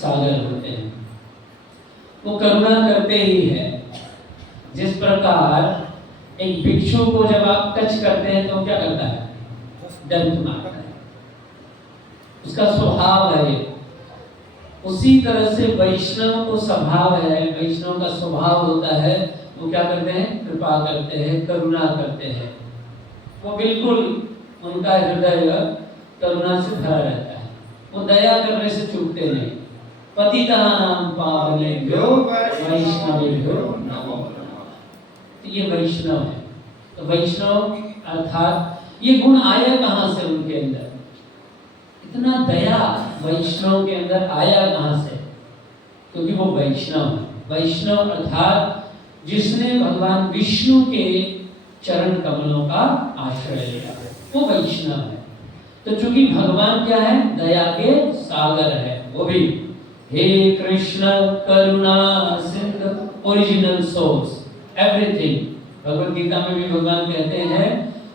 सागर होते हैं। वो करुणा करते ही है। जिस प्रकार एक भिक्षु को जब आप टच करते हैं तो क्या करता है? दंड मारता है, उसका स्वभाव है ये। उसी तरह से वैष्णव को स्वभाव है, वैष्णव का स्वभाव होता है, वो क्या करते हैं? कृपा करते हैं, करुणा करते हैं। वो बिल्कुल उनका हृदय करुणा से भरा रहता है, वो दया करने से चूकते नहीं। पतितानां पावनेभ्यो वैष्णवेभ्यो नमो नमः। तो ये वैष्णव है। तो वैष्णव अर्थात ये गुण आया कहाँ से उनके अंदर? इतना दया वैष्णव के अंदर आया कहाँ से? क्योंकि वो वैष्णव है। वैष्णव अर्थात जिसने भगवान विष्णु के चरण कमलों का आश्रय लिया, वो वैष्णव है। तो चूंकि भगवान क्या है? दया के सागर है। वो भी हे कृष्ण करुणा सिंधु original source everything. Bhagavad Gita में भी भगवान कहते हैं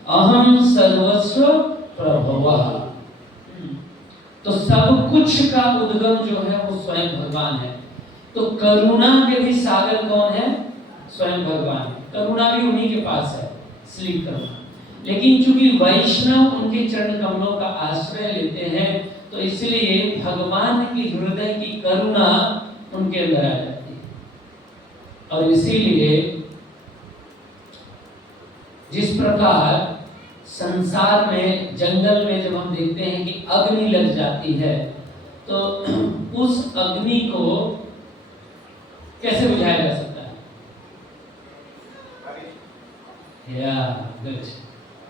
अहम सर्वस्व प्रभवः। तो सब कुछ का उद्गम जो है वो स्वयं भगवान है। तो करुणा के भी सागर कौन है? स्वयं भगवान। करुणा भी उन्हीं के पास है, इसलिए करुणा। लेकिन चूंकि वैष्णव उनके चरण कमलों का आश्रय लेते हैं तो इसलिए भगवान की हृदय की करुणा उनके अंदर आ जाती है। और इसीलिए जिस प्रकार संसार में, जंगल में जब हम देखते हैं कि अग्नि लग जाती है तो उस अग्नि को कैसे बुझाया जा सकता है?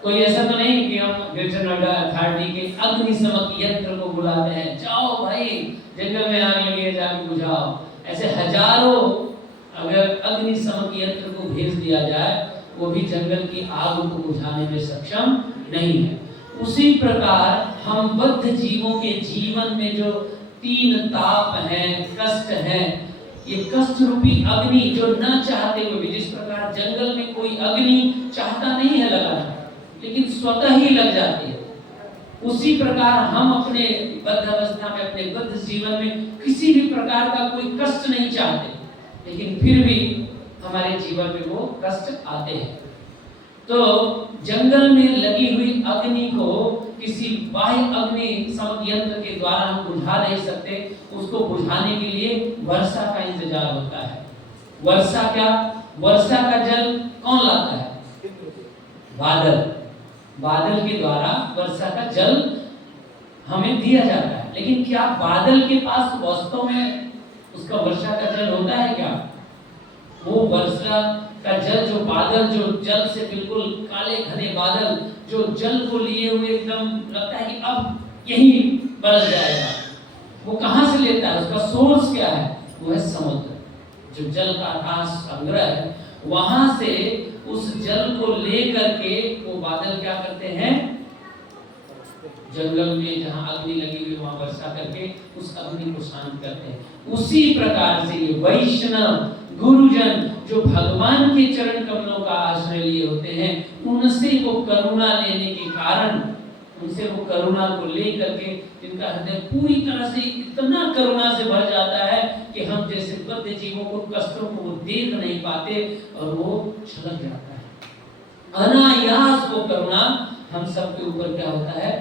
कोई ऐसा तो नहीं कि हम ग्रेटर नोएडा अथॉरिटी के अग्निशमक यंत्र को बुलाते हैं, जाओ भाई जंगल में आग लगी है, जाके बुझाओ। ऐसे हजारों अगर अग्निशमक यंत्र को भेज दिया जाए, वो भी जंगल की आग को बुझाने में सक्षम नहीं है। उसी प्रकार हम बद्ध जीवों के जीवन में जो तीन ताप हैं, कष्ट हैं, ये कष्ट रूपी अग्नि जो न चाहते हुए भी, जिस प्रकार जंगल में कोई अग्नि चाहता नहीं है लगाना, लेकिन स्वतः ही लग जाती है, उसी प्रकार हम अपने बद्ध अवस्था में, अपने बद्ध जीवन में किसी भी प्रकार का कोई कष्ट नहीं चाहते, लेकिन फिर भी हमारे जीवन में वो कष्ट आते हैं। तो जंगल में लगी हुई अग्नि को किसी बाह्य अग्नि शमक यंत्र के द्वारा हम बुझा नहीं सकते। उसको बुझाने के लिए वर्षा का इंतजार होता है। वर्षा क्या? वर्षा का जल कौन लाता है? बादल। बादल के द्वारा वर्षा का जल हमें दिया जाता है। लेकिन क्या बादल के पास वास्तव में उसका वर्षा का जल होता है क्या? वो वर्षा का जल, जो बादल, जो जल से बिल्कुल काले घने बादल, जो जल को लिए हुए एकदम लगता है कि अब यही बरस जाएगा, वो कहाँ से लेता है? उसका सोर्स क्या है? वो है समुद्र। जो जल का आकाश संग्रह है, वहां से उस जल को ले करके वो बादल क्या करते हैं? जंगल में जहाँ अग्नि लगी हुई वहां वर्षा करके उस अग्नि को शांत करते हैं। उसी प्रकार से ये वैष्णव गुरुजन जो भगवान के चरण कमलों का आश्रय लिए होते हैं, उनसे वो करुणा लेने के कारण, उनसे वो करुणा को लेकर के जिनका हृदय पूरी तरह से इतना करुणा से भर जाता है कि हम जैसे बद्ध जीवों को, कष्टों को वो देख नहीं पाते और वो छलक जाता है। अनायास वो करुणा हम सबके ऊपर क्या होता है?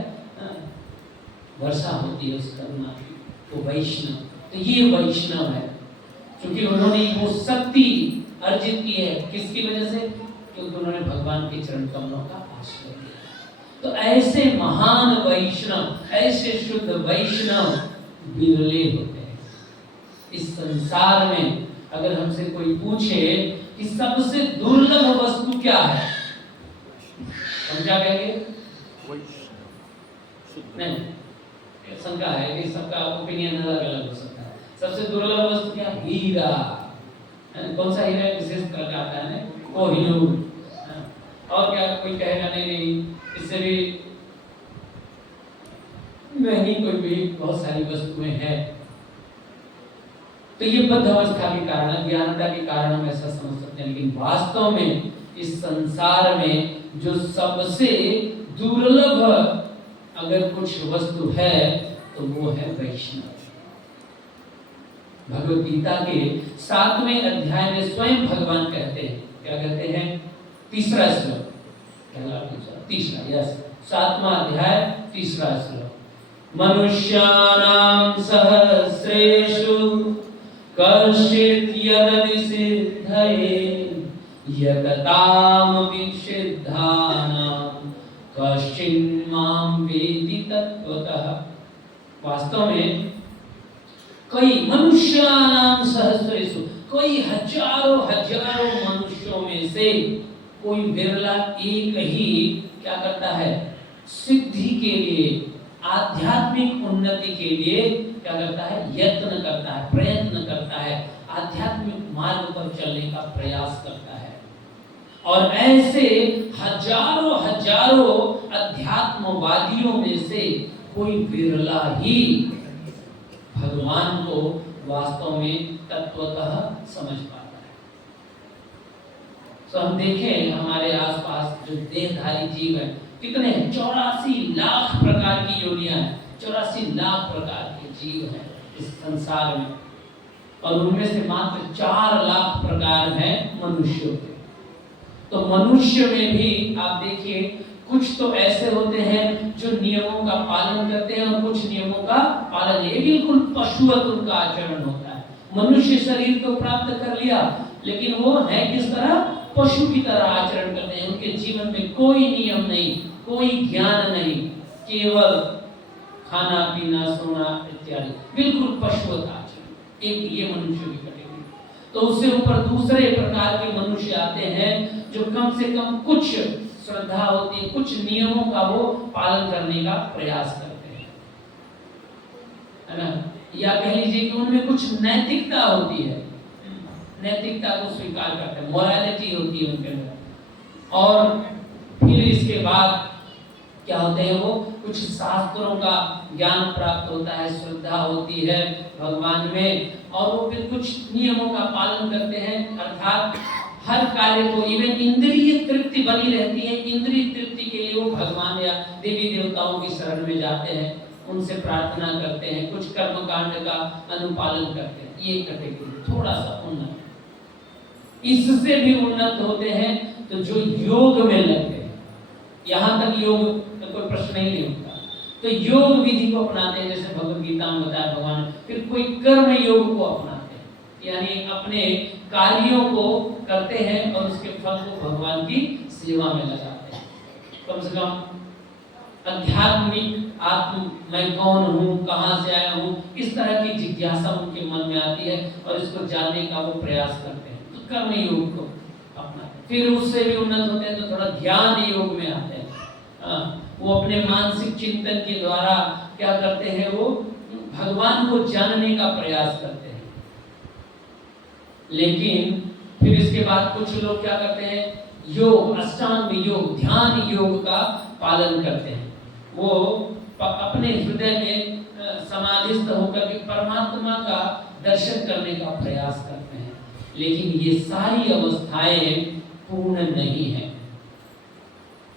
वर्षा होती है उस करुणा की। वो वैष्णव, तो ये वैष्णव है क्योंकि उन्होंने वो शक्ति अर्जित की है। किसकी वजह से? क्योंकि उन्होंने भगवान के चरण कमलों का आश्रय लिया। तो ऐसे महान वैष्णव, ऐसे शुद्ध वैष्णव बिरले होते हैं इस संसार में। अगर हमसे कोई पूछे कि सबसे दुर्लभ वस्तु क्या है, हम क्या कहेंगे? नहीं, शंका है कि सबका ओपिनियन अलग अलग हो सकता है। सबसे दुर्लभ वस्तु क्या? हीरा। कौन सा हीरा विशेष तरह का आता है? कोहिनूर। और क्या कोई कहेगा नहीं, इससे भी महंगी कोई भी बहुत सारी वस्तुएं हैं। तो ये बद्ध अवस्था के कारण, अज्ञानता के कारण हम ऐसा समझ सकते हैं। लेकिन वास्तव में इस संसार में जो सबसे दुर्लभ अगर कुछ वस्तु है तो वो है वैष्णव। भगवद गीता के 7वें अध्याय में स्वयं भगवान कहते हैं, क्या कहते हैं? तीसरा श्लोक, तीसरा, यस, 7वां अध्याय, तीसरा श्लोक। मनुष्याणां सहस्रेषु कश्चित् यदनिसिद्धये यतताम विसिद्धानां कश्चिन्मां वेति तत्त्वतः। वास्तव में कई मनुष्याणां सहस्रेषु, कई हजारों हजारों मनुष्यों में से कोई विरला एक ही क्या करता है? सिद्धि के लिए, आध्यात्मिक उन्नति के लिए क्या करता है? यत्न करता है, प्रयत्न करता है, आध्यात्मिक मार्ग पर चलने का प्रयास करता है। और ऐसे हजारों हजारों अध्यात्मवादियों में से कोई विरला ही भगवान को वास्तव में तत्वतः समझ पाता है। तो हम देखें हमारे आसपास जो देहधारी जीव हैं, कितने हैं? 84 लाख प्रकार की योनियां हैं, 84 लाख प्रकार के जीव हैं इस संसार में, और उनमें से मात्र 4 लाख प्रकार हैं मनुष्यों के। तो मनुष्य में भी आप देखिए, कुछ तो ऐसे होते हैं जो नियमों का पालन करते हैं और कुछ नियमों का पालन नहीं, बिल्कुल पशुवत उनका आचरण होता है। मनुष्य शरीर को प्राप्त कर लिया, लेकिन वो है किस तरह? पशु की तरह आचरण करते हैं। उनके जीवन में कोई नियम नहीं, कोई ज्ञान नहीं, केवल खाना पीना सोना इत्यादि, बिल्कुल पशुवत आचरण। एक ये मनुष्य की कैटेगरी। तो उससे ऊपर दूसरे प्रकार के मनुष्य आते हैं जो कम से कम कुछ श्रद्धा होती है, कुछ नियमों का वो पालन करने का प्रयास करते हैं, है ना? या कह लीजिए कि उनमें कुछ नैतिकता होती है, नैतिकता को स्वीकार करते हैं, मोरालिटी होती है उनके अंदर। और फिर इसके बाद क्या होते हैं? वो कुछ शास्त्रों का ज्ञान प्राप्त होता है, श्रद्धा होती है भगवान में, और वो फिर कुछ नियमों का पालन करते हैं, अर्थात हर कार्य को, इवन इंद्रिय तृप्ति बनी रहती है, इंद्रिय तृप्ति के लिए वो भगवान या देवी देवताओं की शरण में जाते हैं, उनसे प्रार्थना करते हैं, कुछ कर्मकांड का अनुपालन करते हैं। ये कैटेगरी थोड़ा सा उन्नत। इससे भी उन्नत होते हैं तो जो योग में लगते हैं, यहाँ तक योग का कोई प्रश्न ही नहीं होता, तो योग विधि को अपनाते हैं, जैसे भगवद गीता में बताया भगवान। फिर कोई कर्म योग को अपनाते हैं, यानी अपने कार्यों को करते हैं और उसके फल को भगवान की सेवा में लगाते हैं। कम से कम आध्यात्मिक आत्म मैं कौन हूँ, कहाँ से आया हूँ, इस तरह की जिज्ञासा उनके मन में आती है और इसको जानने का वो प्रयास करते हैं, तो कर्म योग को अपनाते हैं। फिर उससे भी उन्नत होते हैं तो थोड़ा ध्यान योग में आते हैं। वो अपने मानसिक चिंतन के द्वारा क्या करते हैं? वो भगवान को जानने का प्रयास करते हैं। लेकिन फिर इसके बाद कुछ लोग क्या करते हैं? योग, अष्टांग योग, ध्यान योग का पालन करते हैं। वो अपने हृदय में समाधिस्थ होकर के परमात्मा का दर्शन करने का प्रयास करते हैं। लेकिन ये सारी अवस्थाएं पूर्ण नहीं है।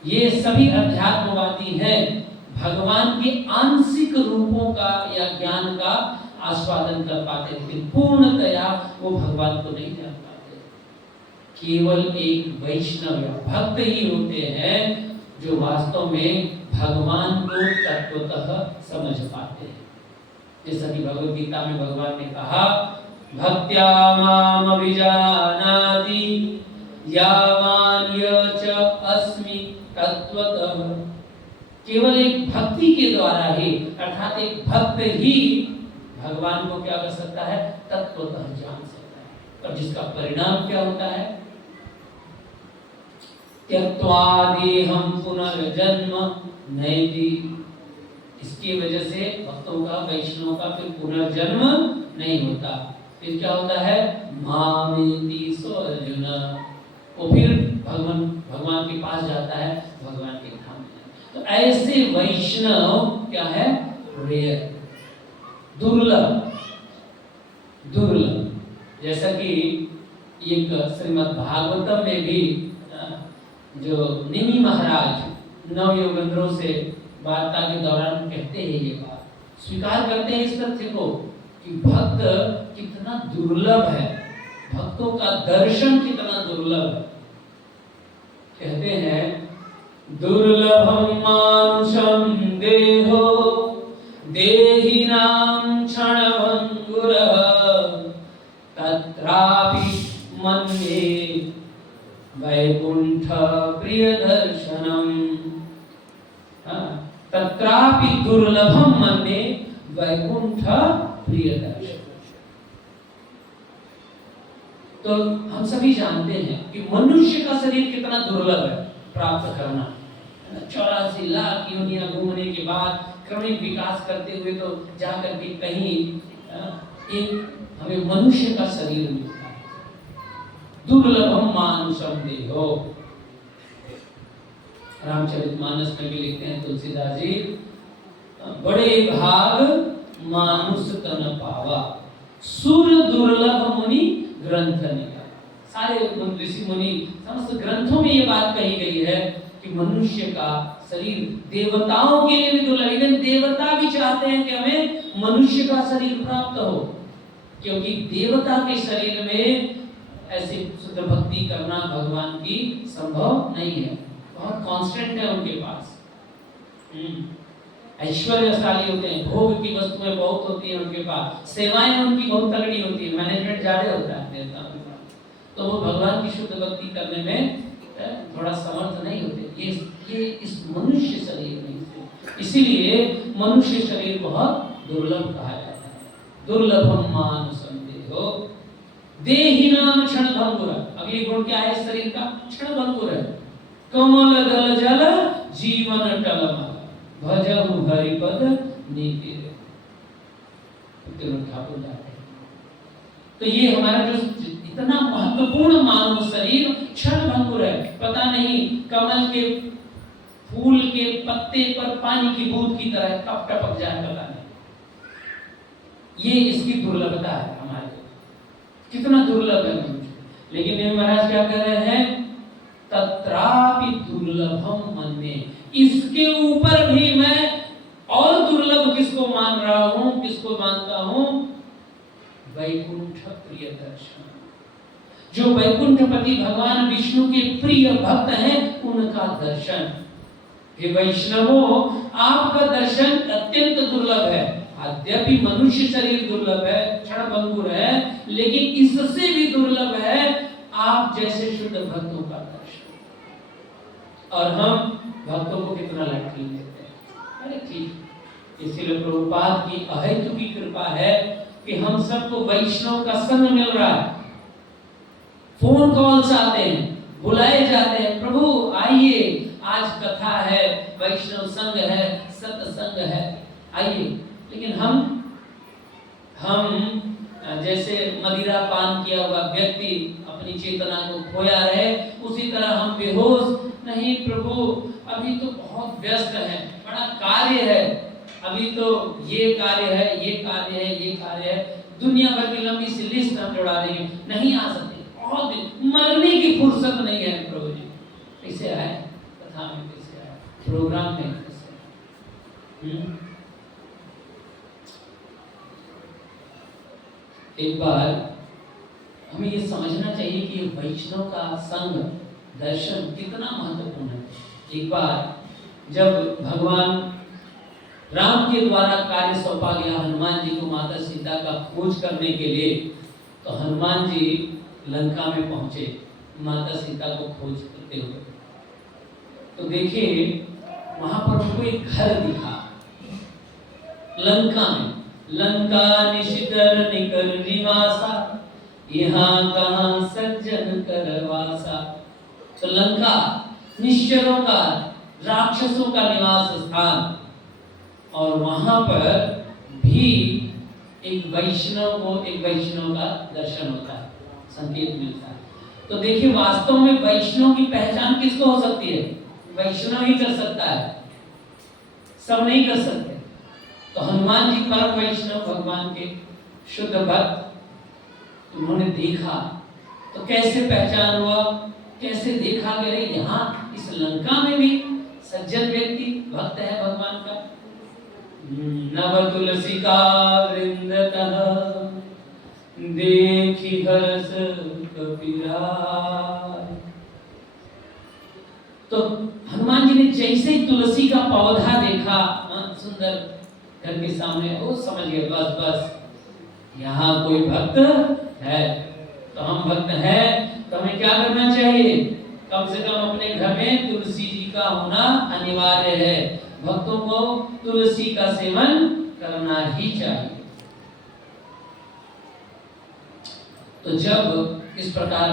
ये सभी अध्यात्मवादी हैं, भगवान के आंशिक रूपों का या ज्ञान का आस्वादन कर पाते, लेकिन पूर्णतया वो भगवान को नहीं जान पाते। केवल एक वैष्णव या भक्त ही होते हैं जो वास्तव में भगवान को तत्वतः समझ पाते हैं। जैसा कि भगवद गीता में भगवान ने कहा, भक्त्या माम अभिजानाति यावान्य च अस्मि तत्वतः। केवल एक भक्ति के द्वारा ही, अर्थात एक भक्त ही भगवान को क्या कर सकता है? तत्वतः जान सकता है। और जिसका परिणाम क्या होता है? त्यक्त्वा देहं पुनर्जन्म नैति। इसकी वजह से भक्तों का, वैष्णव का फिर पुनर्जन्म नहीं होता। फिर क्या होता है? मामेति सो अर्जुन। वो फिर भगवान के पास जाता है, भगवान के धाम में। तो ऐसे वैष्णव क्या है? रेयर, दुर्लभ। जैसा कि एक श्रीमद् भागवतम में भी जो निमि महाराज नव योगेंद्रों से वार्ता के दौरान कहते हैं, ये बात स्वीकार करते हैं इस तथ्य को कि भक्त कितना दुर्लभ है, भक्तों का दर्शन कितना दुर्लभ है। कहते हैं दुर्लभम मानुषम देहो देहिनां क्षणभंगुरः तत्रापि मन्ये वैकुंठ प्रिय दर्शनम। तत्रापि दुर्लभम मन्ये वैकुंठ प्रिय दर्शन। तो हम सभी जानते हैं कि मनुष्य का शरीर कितना दुर्लभ है प्राप्त करना। 84 लाख योनियां घूमने के बाद क्रमिक विकास करते हुए तो जाकर के कहीं एक हमें मनुष्य का शरीर मिलता है। दुर्लभम मानुषम देहो। रामचरितमानस में भी लिखते हैं तुलसीदास जी, बड़े भाग मानुष तन पावा सुर दुर्लभ मुनि ग्रंथ निका। सारे ऋषि मुनि समस्त ग्रंथों में ये बात कही गई है कि मनुष्य का शरीर देवताओं के लिए भी दुर्लभ। इवन देवता भी चाहते हैं कि हमें मनुष्य का शरीर प्राप्त हो, क्योंकि देवता के शरीर में ऐसी शुद्ध भक्ति करना भगवान की संभव नहीं है। बहुत कांस्टेंट है उनके पास, ऐश्वर्यशाली होते हैं, भोग की वस्तुएं बहुत होती हैं उनके पास, सेवाएं उनकी बहुत तगड़ी होती है, मैनेजमेंट ज्यादा होता है देवताओं के पास, तो वो भगवान की शुद्ध भक्ति करने में थोड़ा समर्थ नहीं होते। ये इस मनुष्य शरीर में, इसीलिए मनुष्य शरीर बहुत दुर्लभ कहा जाता है। दुर्लभम मानुषम देहो देहिनाम क्षणभंगुर। अगली गुण क्या है शरीर का? क्षणभंगुर है। कमल दल जल जीवन टलमल भजहु हरिपद नीति। ठाकुर जाते हैं। तो ये हमारा जो इतना महत्वपूर्ण मानव शरीर क्षणभंगुर है। पता नहीं कमल के फूल के पत्ते पर पानी की बूंद की तरह कब टपक जाए, पता नहीं। ये इसकी दुर्लभता है हमारे, कितना दुर्लभ है मनुष्य। लेकिन ये महाराज क्या कह रहे हैं? तत्रापि दुर्लभम मन्ये। इसके ऊपर भी मैं और दुर्लभ किसको मान रहा हूं, किसको मानता हूं? वैकुंठ प्रिय दर्शन। जो वैकुंठपति भगवान विष्णु के प्रिय भक्त हैं, उनका दर्शन। हे वैष्णवों, आपका दर्शन अत्यंत दुर्लभ है। यद्यपि मनुष्य शरीर दुर्लभ है, क्षणभंगुर है, लेकिन इससे भी दुर्लभ है आप जैसे शुद्ध भक्तों का दर्शन। और हम भक्तों को कितना लटकी देते हैं। अरे ठीक, इसीलिए प्रभुपाद की अहेतु की कृपा है कि हम सबको वैष्णव का संग मिल रहा है। फोन कॉल्स आते हैं, बुलाए जाते हैं, प्रभु आइए, आज कथा है, वैष्णव संग है, सत्संग है, आइए। लेकिन हम जैसे मदिरा पान किया हुआ व्यक्ति अपनी चेतना को खोया रहे, उसी तरह हम बेहोश। नहीं प्रभु, अभी तो बहुत व्यस्त है, बड़ा कार्य है, अभी तो ये कार्य है, ये कार्य है, ये कार्य है, दुनिया भर की लंबी सी लिस्ट हम जोड़ा देंगे, नहीं आ सकते, बहुत मरने की फुर्सत नहीं है प्रभु जी। कैसे आए कथा में, कैसे आए प्रोग्राम में, कैसे? एक बार हमें ये समझना चाहिए कि वैष्णव का संग दर्शन कितना महत्वपूर्ण है। एक बार जब भगवान राम के द्वारा कार्य सौंपा गया हनुमान जी को माता सीता का खोज करने के लिए, तो हनुमान जी लंका में पहुंचे माता सीता को खोज करते हुए। तो देखिए वहां पर उनको एक घर दिखा लंका में। लंका निशिकर निकर निवासा, यहाँ कहाँ सज्जन करवासा। तो लंका निश्चरों का, राक्षसों का निवास स्थान, और वहां पर भी एक वैष्णव का दर्शन होता है, संकेत मिलता है। तो देखिए वास्तव में वैष्णव की पहचान किसको हो सकती है? वैष्णव ही कर सकता है, सब नहीं कर सकते। तो हनुमान जी परम वैष्णव भगवान के शुद्ध भक्त, उन्होंने देखा तो कैसे पहचान हुआ, कैसे देखा गया यहाँ इस लंका में भी सज्जन व्यक्ति भक्त है भगवान का। नव तुलसी का वृंदतः देखी हर्ष कपिराय। तो हनुमान जी ने जैसे ही तुलसी का पौधा देखा सुंदर घर के सामने, वो समझ गए बस बस यहाँ कोई भक्त है। तो हम भक्त हैं तो हमें क्या करना चाहिए? कम से कम अपने घर में तुलसी जी का होना अनिवार्य है। भक्तों को तुलसी का सेवन करना ही चाहिए। तो जब इस प्रकार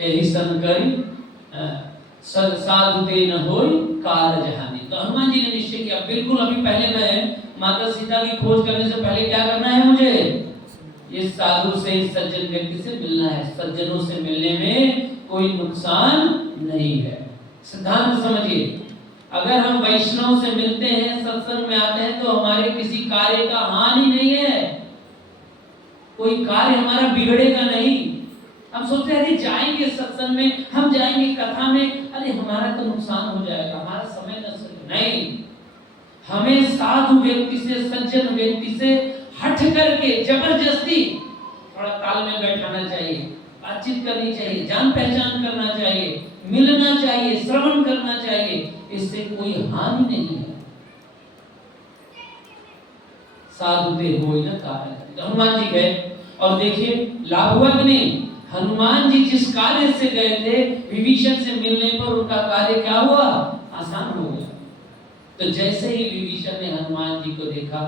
एहि संकरी साधु ते न होय कार जहानी, तो हनुमान जी ने निश्चय किया बिल्कुल अभी पहले मैं माता सीता की खोज करने से पहले क्या करना है? मुझे इस साधु से, इस सज्जन व्यक्ति से मिलना है। सज्जनों से मिलने में कोई नुकसान नहीं है। सिद्धांत समझिए, अगर हम वैष्णव से मिलते हैं, सत्संग में आते हैं, तो हमारे किसी कार्य का हानि नहीं है, कोई कार्य हमारा बिगड़ेगा नहीं। हम सोचते हैं अरे जाएंगे सत्संग में, हम जाएंगे कथा में, अरे हमारा तो नुकसान हो जाएगा, हमारा समय नष्ट। नहीं, हमें साधु व्यक्ति से, सज्जन व्यक्ति से हट करके जबरदस्ती थोड़ा तालमेल बैठाना चाहिए, बातचीत करनी चाहिए, जान पहचान करना चाहिए, मिलना चाहिए, श्रवण करना चाहिए। इससे कोई हानि नहीं है। साधु ते होय न कार। हनुमान जी गए और देखिए लाभ हुआ कि नहीं? हनुमान जी जिस कार्य से गए थे, विभीषण से मिलने पर उनका कार्य क्या हुआ? आसान हो गया। तो जैसे ही विभीषण ने हनुमान जी को देखा,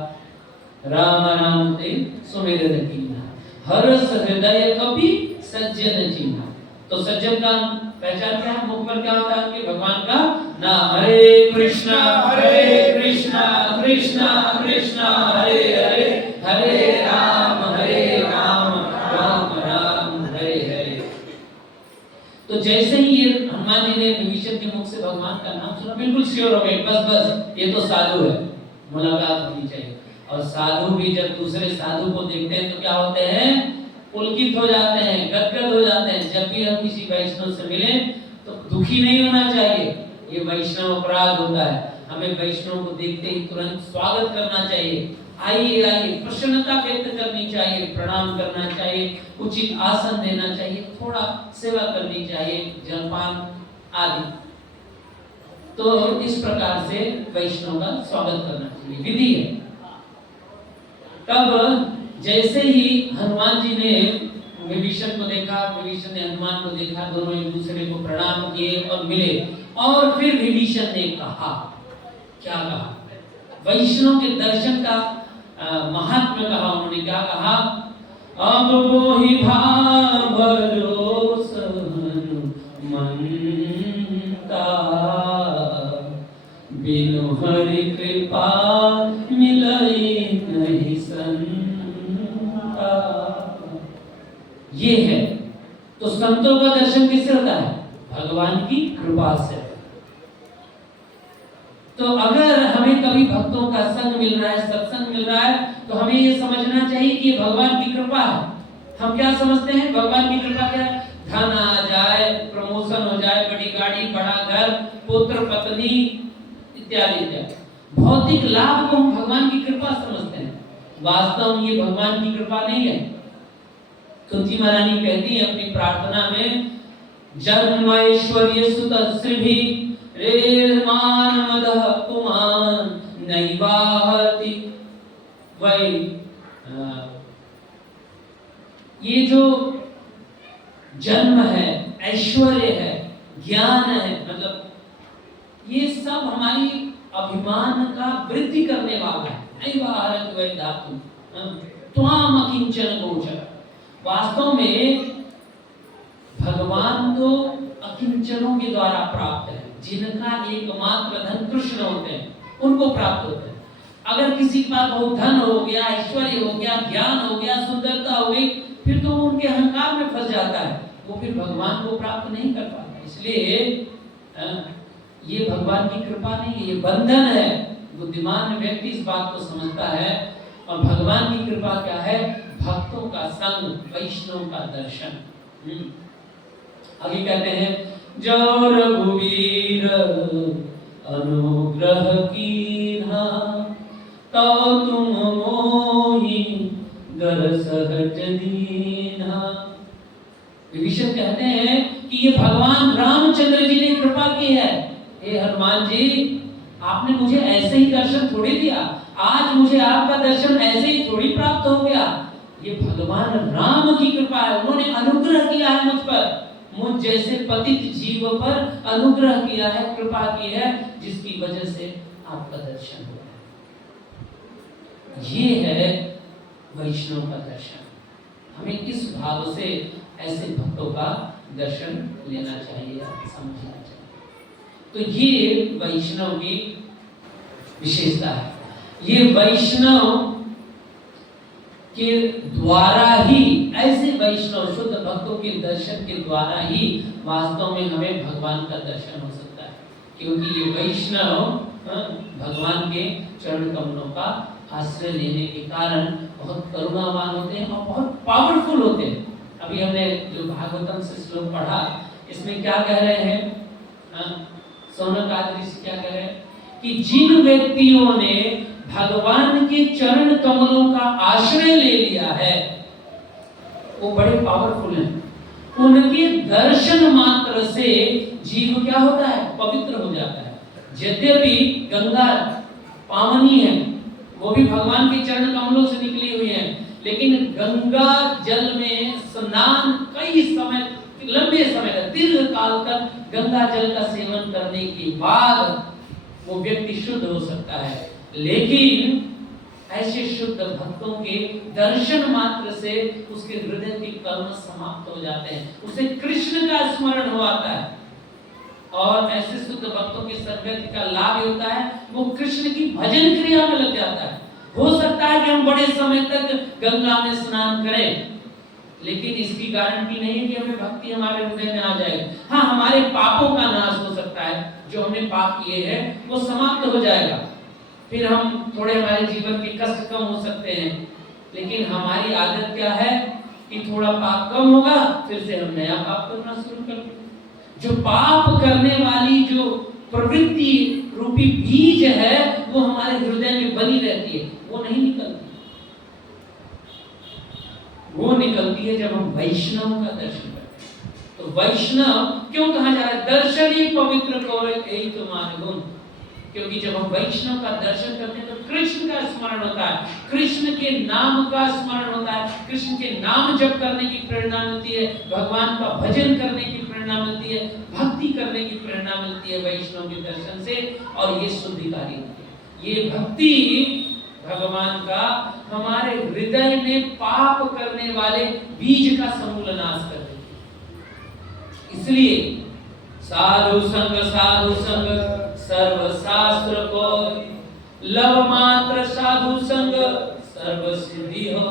राम नाम ते सुमिरन कीन्हा, हर्ष हृदय कपि सज्जन चिन्हा। तो सज्जन का पहचान क्या है? मुख पर क्या होता है उनके? भगवान का नाम। हरे कृष्णा कृष्णा कृष्णा हरे हरे, हरे राम राम राम हरे हरे। तो जैसे ही ये हनुमान जी ने विभीषण के मुख से भगवान का नाम सुना, बिल्कुल श्योर हो गए, बस बस ये तो साधु है, मुलाकात होनी चाहिए। और साधु भी जब दूसरे साधु को देखते हैं तो क्या होते हैं? पुलकित हो जाते हैं, गदगद हो जाते हैं। जब भी हम किसी वैष्णव से मिलें तो दुखी नहीं होना चाहिए, ये वैष्णव अपराध होता है। हमें वैष्णव को देखते ही तुरंत स्वागत करना चाहिए, आइए आइए, प्रसन्नता व्यक्त करनी चाहिए, प्रणाम करना चाहिए, उचित आसन देना चाहिए, थोड़ा सेवा करनी चाहिए, जलपान आदि। तो इस प्रकार से वैष्णव का स्वागत करना चाहिए, विधि है। तब जैसे ही हनुमान जी ने विभीषण को देखा, विभीषण ने हनुमान को देखा, दोनों एक दूसरे को प्रणाम किए और मिले। और फिर विभीषण ने कहा, क्या कहा? वैष्णव के दर्शन का महात्म्य कहा। उन्होंने क्या कहा? अब मोहि भाव भरोस मनता, बिनु हरि कृपा मिलई नहीं संता। ये है। तो संतों का दर्शन किससे होता है? भगवान की कृपा से। तो अगर हमें कभी भक्तों का संग मिल रहा है, सत्संग मिल रहा है, तो हमें ये समझना चाहिए कि भगवान की कृपा है। हम क्या समझते हैं? भगवान की कृपा क्या है? धन आ जाए, प्रमोशन हो जाए, बड़ी गाड़ी, बड़ा घर, पुत्र पत्नी इत्यादि इत्यादि भौतिक लाभ को हम भगवान की कृपा समझते हैं। वास्तव में ये भगवान की कृपा नहीं है। कुंती महारानी कहती है अपनी प्रार्थना में, जन्म ऐश्वर्य सुत श्रीभि रेमान मदः पुमान नैवाहति वै। ये जो जन्म है, ऐश्वर्य है, ज्ञान है, मतलब ये सब हमारी अभिमान का वृद्धि करने वाला है। नैवाहति वै धातु त्वाम अकिंचन गोचर। वास्तव में भगवान तो अकिंचनों के द्वारा प्राप्त है, जिनका एकमात्र धन कृष्ण होते हैं, उनको प्राप्त होते हैं। अगर किसी के पास बहुत धन हो गया, ऐश्वर्य हो गया, ज्ञान हो गया, सुंदरता हो गई, फिर तो उनके अहंकार में फंस जाता है, वो फिर भगवान को प्राप्त नहीं कर पाता। इसलिए ये भगवान की कृपा नहीं है, ये बंधन है। बुद्धिमान व्यक्ति इस बात को समझता है। और भगवान की कृपा क्या है? भक्तों का संग, वैष्णव का दर्शन। अभी कहते हैं, जो रघुवीर अनुग्रह कीन्हा, तो तुम मोहि दरस हट दीन्हा। विभीषण कहते हैं कि ये भगवान रामचंद्र जी ने कृपा की है। हे हनुमान जी, आपने मुझे ऐसे ही दर्शन थोड़ी दिया, आज मुझे आपका दर्शन ऐसे ही थोड़ी प्राप्त हो गया। ये भगवान राम की कृपा है, उन्होंने अनुग्रह किया है मुझ पर, मुझ जैसे पतित जीव पर अनुग्रह किया है, कृपा की है, जिसकी वजह से आपका दर्शन हुआ है। ये है वैष्णव का दर्शन। हमें इस भाव से ऐसे भक्तों का दर्शन लेना चाहिए, समझना चाहिए। तो ये वैष्णव की विशेषता है। ये वैष्णव के द्वारा ही, ऐसे वैष्णव शुद्ध भक्तों के दर्शन के द्वारा ही वास्तव में हमें भगवान का दर्शन हो सकता है। क्योंकि ये वैष्णव भगवान के चरण कमलों का आश्रय लेने के कारण बहुत करुणावान होते हैं और बहुत पावरफुल होते हैं। अभी हमने जो भागवतम से श्लोक पढ़ा, इसमें क्या कह रहे हैं, सोनक आदि ऋषि क्या कह रहे हैं कि जिन व्यक्तियों ने भगवान के चरण कमलों का आश्रय ले लिया है वो बड़े पावरफुल हैं। उनके दर्शन मात्र से जीव क्या होता है, पवित्र हो जाता है। यद्यपि गंगा पावनी है, वो भी भगवान के चरण कमलों से निकली हुई है, लेकिन गंगा जल में स्नान कई समय, लंबे समय तक, दीर्घ काल तक गंगा जल का सेवन करने के बाद वो व्यक्ति शुद्ध हो सकता है। लेकिन ऐसे शुद्ध भक्तों के दर्शन मात्र से उसके हृदय के कर्म समाप्त हो जाते हैं, उसे कृष्ण का स्मरण हो आता है। और ऐसे शुद्ध भक्तों की संगति का लाभ होता है, वो कृष्ण की भजन क्रिया में लग जाता है। हो सकता है कि हम बड़े समय तक गंगा में स्नान करें, लेकिन इसकी गारंटी नहीं है कि हमें भक्ति हमारे हृदय में आ जाएगी। हाँ, हमारे पापों का नाश हो सकता है, जो हमने पाप किए हैं वो समाप्त हो जाएगा, फिर हम थोड़े हमारे जीवन के कष्ट कम हो सकते हैं। लेकिन हमारी आदत क्या है कि थोड़ा पाप कम होगा, फिर से हम नया पाप करना शुरू कर देंगे। जो पाप करने वाली जो प्रवृत्ति रूपी बीज है वो हमारे हृदय में बनी रहती है, वो नहीं निकलती। वो निकलती है जब हम वैष्णव का दर्शन करते हैं। तो वैष्णव क्यों कहा जा रहा है, दर्शन ही पवित्र करो, यही तुम्हारे गुण। क्योंकि जब हम वैष्णव का दर्शन करते हैं तो कृष्ण का स्मरण होता है, कृष्ण के नाम का स्मरण होता है, कृष्ण के नाम जप करने की प्रेरणा मिलती है, भगवान का भजन करने की प्रेरणा मिलती है, भक्ति करने की प्रेरणा मिलती है वैष्णव के दर्शन से। और ये शुद्धिकारी होती है। ये भक्ति भगवान का हमारे हृदय में पाप करने वाले बीज का समूल नाश कर देती है। इसलिए साधु संग सर्व शास्त्र को, लव मात्र साधु संग सर्व सिद्धि हो।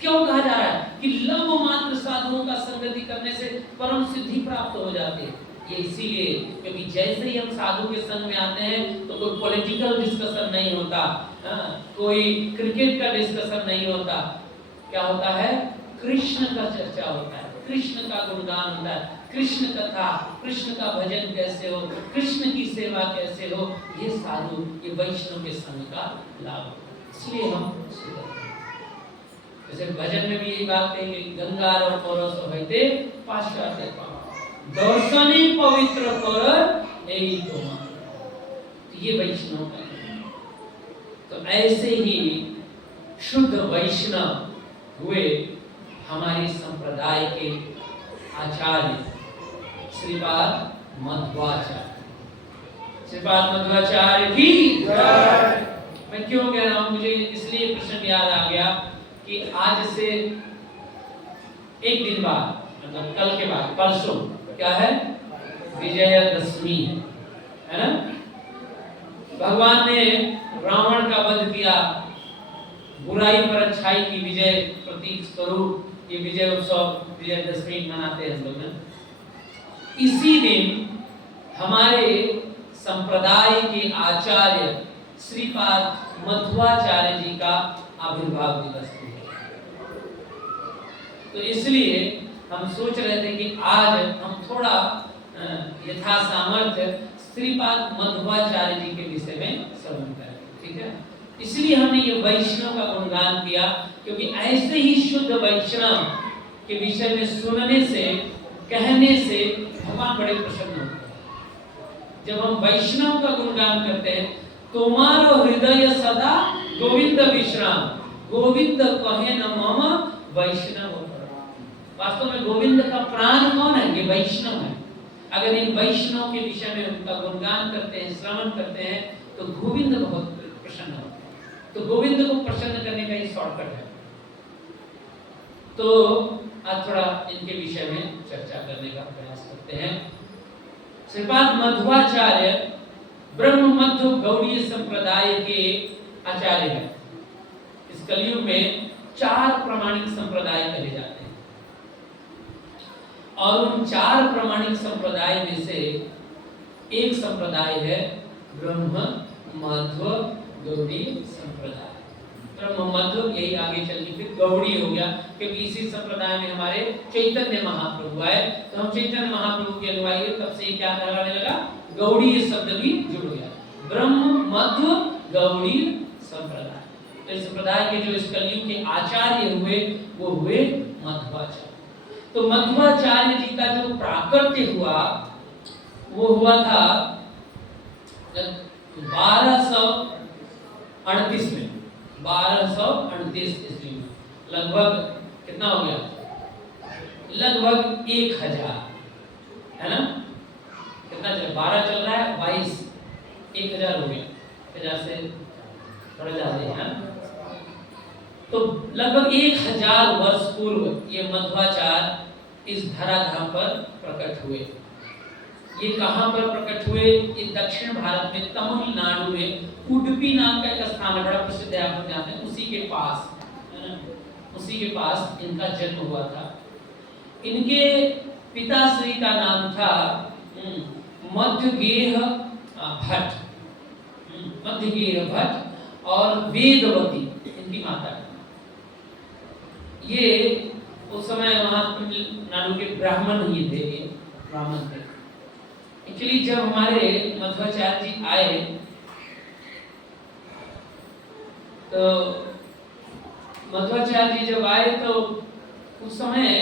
क्यों कहा जा रहा है कि लव मात्र साधुओं का संगति करने से परम सिद्धि प्राप्त हो जाती है? ये इसीलिए क्योंकि जैसे ही हम साधु के संग में आते हैं तो कोई पॉलिटिकल डिस्कशन नहीं होता, कोई क्रिकेट का डिस्कशन नहीं होता। क्या होता है, कृष्ण का चर्चा होता है, कृष्ण का गुणगान होता है, कृष्ण कथा, कृष्ण का भजन कैसे हो, कृष्ण की सेवा कैसे हो, ये साधु, ये वैष्णव के संग का लाभ। इसलिए हम जैसे भजन में भी यही बात कही, गंगा और पौरस होते पाश्चात्य दर्शनी पवित्र कर यही तो ये वैष्णव का। तो ऐसे ही शुद्ध वैष्णव हुए हमारे संप्रदाय के आचार्य श्रीपाद मध्वाचार्य। श्रीपाद मध्वाचार्य की जय। मैं क्यों कह रहा हूं, मुझे इसलिए प्रश्न याद आ गया कि आज से एक दिन बाद, मतलब कल के बाद, परसों क्या है, विजयदशमी है ना। भगवान ने रावण का वध किया, बुराई पर अच्छाई की विजय प्रतीक स्वरूप ये विजय उत्सव विजयदशमी मनाते हैं हम लोग ना। इसी दिन हमारे संप्रदाय के आचार्य श्रीपाद मध्वाचार्य जी का आविर्भाव दिवस है। तो इसलिए हम सोच रहे थे कि आज हम थोड़ा यथा सामर्थ्य श्रीपाद मध्वाचार्य जी के विषय में श्रवण करें। ठीक है, इसलिए हमने ये वैष्णव का गुणगान किया, क्योंकि ऐसे ही शुद्ध वैष्णव के विषय में सुनने से, कहने से भगवान बड़े प्रसन्न होते हैं। जब हम वैष्णव का गुणगान करते हैं, तुम्हारो हृदय सदा गोविंद विश्राम, गोविंद कहे न मम वैष्णव। वास्तव में गोविंद का प्राण कौन है? ये वैष्णव है। अगर इन वैष्णव के विषय में उनका गुणगान करते हैं, श्रवण करते हैं, तो गोविंद बहुत प्रसन्न होते हैं। तो गोविंद को प्रसन्न करने का ये शॉर्टकट है। तो आज थोड़ा इनके विषय में चर्चा करने का प्रयास करते हैं। श्रीपाद मध्वाचार्य ब्रह्म मध्व गौड़ीय संप्रदाय के आचार्य हैं। इस कलयुग में 4 प्रामाणिक संप्रदाय कहे जाते हैं, और उन 4 प्रामाणिक संप्रदाय में से एक संप्रदाय है ब्रह्म मध्व गौड़ी संप्रदाय। ब्रह्म मध्व यही आगे चल के फिर गौड़ी हो गया, क्योंकि इसी संप्रदाय में हमारे चैतन्य महाप्रभु आए, तो हम चैतन्य महाप्रभु के अनुयायी, तब से क्या कहलाने लगा? गौड़ी शब्द भी जुड़ गया। ब्रह्म मध्व गौड़ी संप्रदाय। तो इस संप्रदाय के जो इस कलयुग के आचार्य हुए, वो हुए मध्वाचार्य। तो मध्वाचार्य जी का जो प्राकट्य हुआ, वो हुआ था 1238 में, 1238 ईस्वी में। लगभग कितना हो गया? लगभग 1000, है ना? कितना चल 12 चल रहा है, 22, 1000 हो गया। 1000 से थोड़ा ज्यादा है। तो लगभग 1000 वर्ष पूर्व ये मध्वाचार्य इस धराधाम पर प्रकट हुए। ये कहाँ पर प्रकट हुए? ये दक्षिण भारत में तमिलनाडु में उडुपी नाम का एक स्थान है, बड़ा प्रसिद्ध है, आप लोग जानते हैं। उसी के पास इनका जन्म हुआ था। इनके पिताश्री का नाम था मध्यगेह भट्ट, मध्यगेह भट्ट, और वेदवती इनकी माता। ये उस समय वहां तमिलनाडु के ब्राह्मण ही थे, ब्राह्मण थे। एक्चुअली जब हमारे मध्वाचार्य जी आए, तो मध्वाचार्य जी जब आए तो उस समय